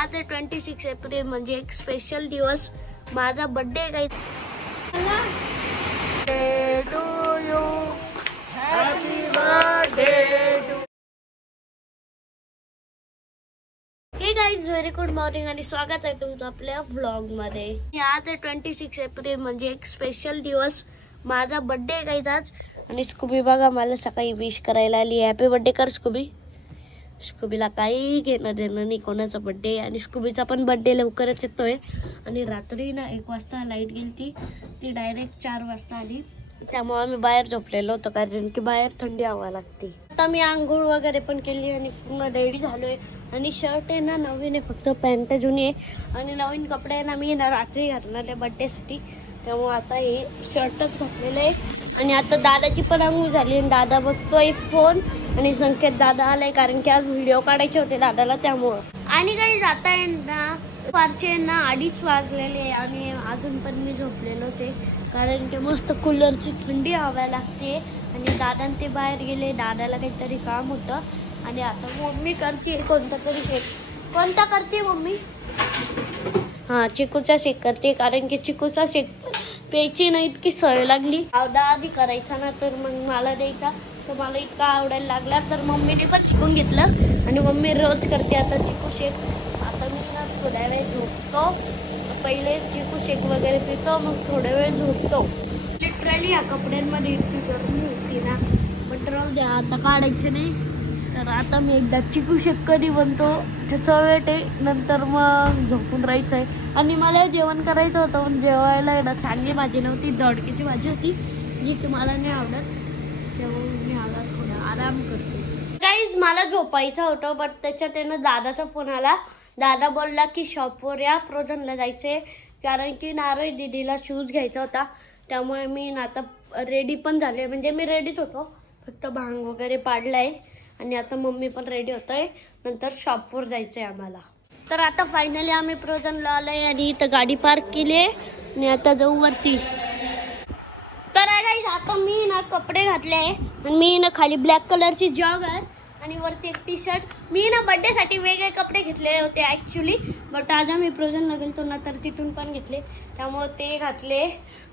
आज 26 एप्रिल म्हणजे एक स्पेशल दिवस, माझा बर्थडे काही हे गाईज व्हेरी गुड मॉर्निंग आणि स्वागत आहे तुमचं आपल्या व्लॉग मध्ये। आज 26 एप्रिल म्हणजे एक स्पेशल दिवस, माझा बर्थडे गाईज आज। आणि स्कूबी बघा मला सकाळी विश करायला आली, हॅपी बर्थडे कर स्कूबी। स्कूबीला काही घेणं देणं नाही कोणाचा बर्थडे, आणि स्कूबीचा पण बर्थडे लवकरच येतोय। आणि रात्री ना 1 वाजता लाईट गेली, ती डायरेक्ट 4 वाजता आली, त्यामुळे आम्ही बाहेर झोपलेलो होतो कारण की बाहेर थंडी हवा लागते। आता मी आंघोळ वगैरे पण केली आणि पूर्ण रेडी झालोय। आणि शर्ट आहे ना नवीन आहे, फक्त पॅन्ट जुनी आहे। आणि नवीन कपडे आहे ना मी ना रात्री घालणार आहे बर्थडे साठी, त्यामुळे आता हे शर्टच घातलेलं आहे। आणि आता दादाची पण आंघोळ झाली आणि दादा बघतोय फोन, आणि संकेत दादा आलाय कारण की आज व्हिडिओ काढायचे होते दादाला त्यामुळं। आणि काही जाता आहे ना दुपारचे ना 2:30 वाजलेले आणि अजून पण मी झोपलेलोच आहे कारण की मस्त कूलरची थंडी हवा लागते। आणि दादा ते बाहेर गेले, दादाला काहीतरी काम होतं। आणि आता मम्मी करते कोणता तरी शेक। कोणता करते मम्मी? हा, चिकूचा शेक करते कारण की चिकूचा शेक प्यायची नाही इतकी सवय लागली। आवडा आधी करायचा ना तर मग मला द्यायचा, तर मला इतका आवडायला लागला तर मम्मीने पण शिकून घेतलं आणि मम्मी रोज करते आता चिकू शेक। आता मी ना थोड्या वेळ झोपतो, पहिले चिकू शेक वगैरे पितो, मग थोड्या वेळ झोपतो। लिटरली या कपड्यांमध्ये इतकी गरमी होती ना, पण राहू द्या आता काढायचं नाही। तर आता मी एकदा चिकू शेक कधी बनतो त्याचा वेट आहे, नंतर मग झोपून राहायचं आहे। आणि मला जेवण करायचं होतं, पण जेवायला एवढा चांगली भाजी नव्हती, दोडक्याची भाजी होती जी की मला नाही आवडत, त्यामुळे मी आला थोडा आराम करते। गाईज मला झोपायचं होतं, बट त्याच्यात त्यानं दादाचा फोन आला। दादा बोलला की शॉपवर या, फ्रोझनला जायचंय कारण की नारळ दीदीला शूज घ्यायचा होता। त्यामुळे मी आता रेडी पण झाले, म्हणजे मी रेडीच होतो, फक्त भांग वगैरे पाडलाय। आणि आता मम्मी पण रेडी होतोय, नंतर शॉपवर जायचंय आम्हाला। तर आता फायनली आम्ही फ्रोझनला आलोय आणि इथं गाडी पार्क केली आहे आणि आता जाऊ वरती। तर गाईस आता मी ना कपडे घातले आणि मी ना खाली ब्लॅक कलरची जॉगर आणि वरती एक टी शर्ट। मी ना बर्थडे साठी वेगळे कपडे घेतलेले होते ऍक्च्युली, बट आज आम्ही फ्रोझनला गेलतो ना तर तिथून पण घेतले, त्यामुळे ते घातले।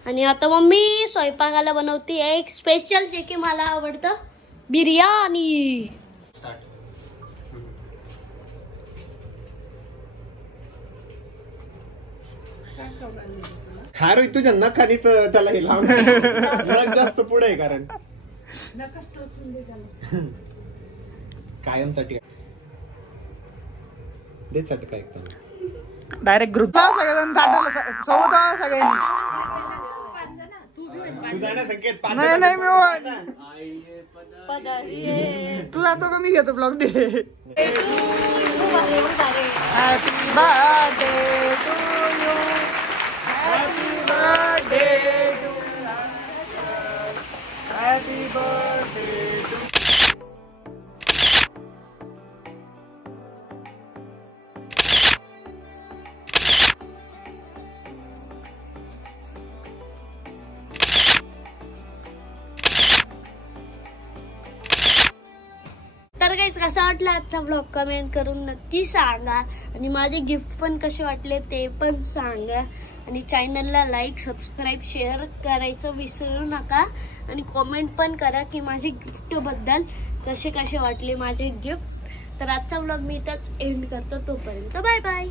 आणि आता मम्मी स्वयंपाकाला बनवते एक स्पेशल जे की मला आवडतं, बिर्याणी। हा रोहित तुझ्या नखानीच त्याला हे लावून जास्त पुढे आहे कारण कायमसाठी देसाठी काय डायरेक्ट ग्रुप सगळेजण सोबत सगळ्यांनी नाही तू जातो का मी घेतो ब्लॉग दे। Happy birthday to you, happy birthday to, happy birthday to. तर गाईस कसा वाटला आजचा ब्लॉग कमेंट करून नक्की सांगा, आणि माझे गिफ्ट पण कसे वाटले ते पण सांगा। आणि चॅनलला लाईक सबस्क्राईब शेअर करायचं विसरू नका, आणि कमेंट पण करा की माझे गिफ्ट बद्दल कसे कसे वाटले माझे गिफ्ट। तर आजचा ब्लॉग मी इथंच एंड करतो, तोपर्यंत बाय बाय।